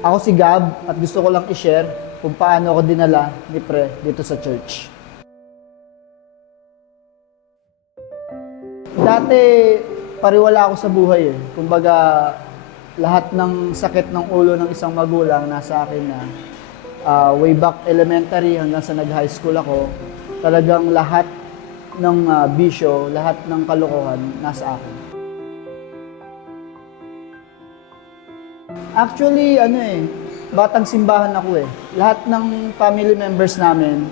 Ako si Gab at gusto ko lang i-share kung paano ako dinala ni Pre dito sa church. Dati, pariwala ako sa buhay eh. Kumbaga, lahat ng sakit ng ulo ng isang magulang nasa akin na way back elementary hanggang sa nag-high school ako, talagang lahat ng bisyo, lahat ng kalokohan nasa akin. Actually, batang simbahan ako eh. Lahat ng family members namin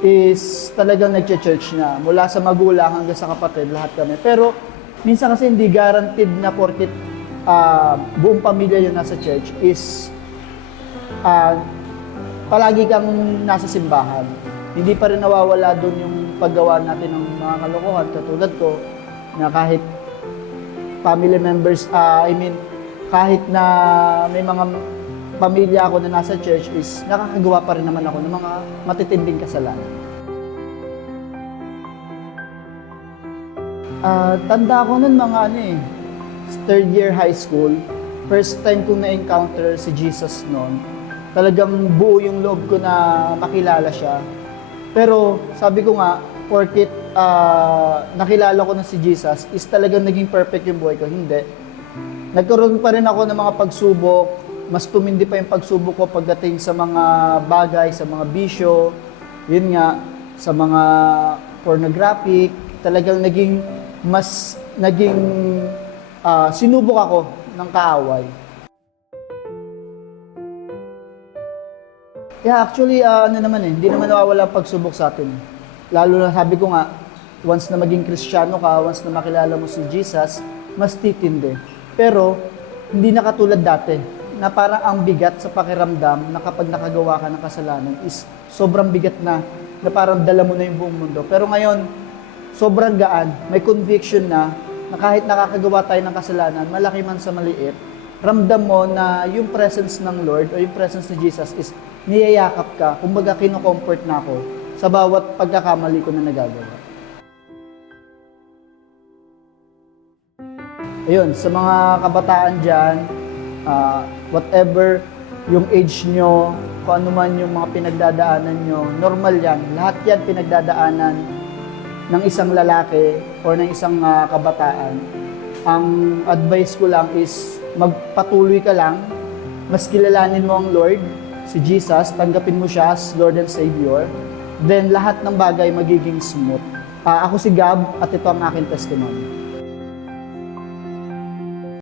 is talagang nagche-church na. Mula sa magulang hanggang sa kapatid, lahat kami. Pero minsan kasi hindi guaranteed na porket buong pamilya yung nasa church is palagi kang nasa simbahan. Hindi pa rin nawawala doon yung paggawa natin ng mga kalokohan. Katulad ko, na kahit family members, kahit na may mga pamilya ako na nasa church is nakakagawa pa rin naman ako ng mga matitinding kasalanan. Tanda ko nun mga third year high school, first time kong na-encounter si Jesus noon. Talagang buo yung loob ko na makilala siya. Pero sabi ko nga, porket nakilala ko na si Jesus, is talagang naging perfect yung buhay ko. Hindi. Nagkaroon pa rin ako ng mga pagsubok, mas tumindi pa yung pagsubok ko pagdating sa mga bagay, sa mga bisyo, yun nga, sa mga pornographic, talagang sinubok ako ng kaaway. Yeah, actually, hindi naman nawawala ang pagsubok sa atin. Lalo na sabi ko nga, once na maging Kristiyano ka, once na makilala mo si Jesus, mas titindi. Pero, hindi na katulad dati, na parang ang bigat sa pakiramdam na kapag nakagawa ka ng kasalanan is sobrang bigat na parang dala mo na yung buong mundo. Pero ngayon, sobrang gaan, may conviction na kahit nakakagawa tayo ng kasalanan, malaki man sa maliit, ramdam mo na yung presence ng Lord o yung presence ni Jesus is niyayakap ka, kumbaga kino-comfort na ako sa bawat pagkakamali ko na nagagawa. Ayun, sa mga kabataan dyan, whatever yung age nyo, kung ano man yung mga pinagdadaanan nyo, normal yan. Lahat yan pinagdadaanan ng isang lalaki o ng isang kabataan. Ang advice ko lang is magpatuloy ka lang, mas kilalanin mo ang Lord, si Jesus, tanggapin mo siya as Lord and Savior, then lahat ng bagay magiging smooth. Ako si Gab at ito ang aking testimony.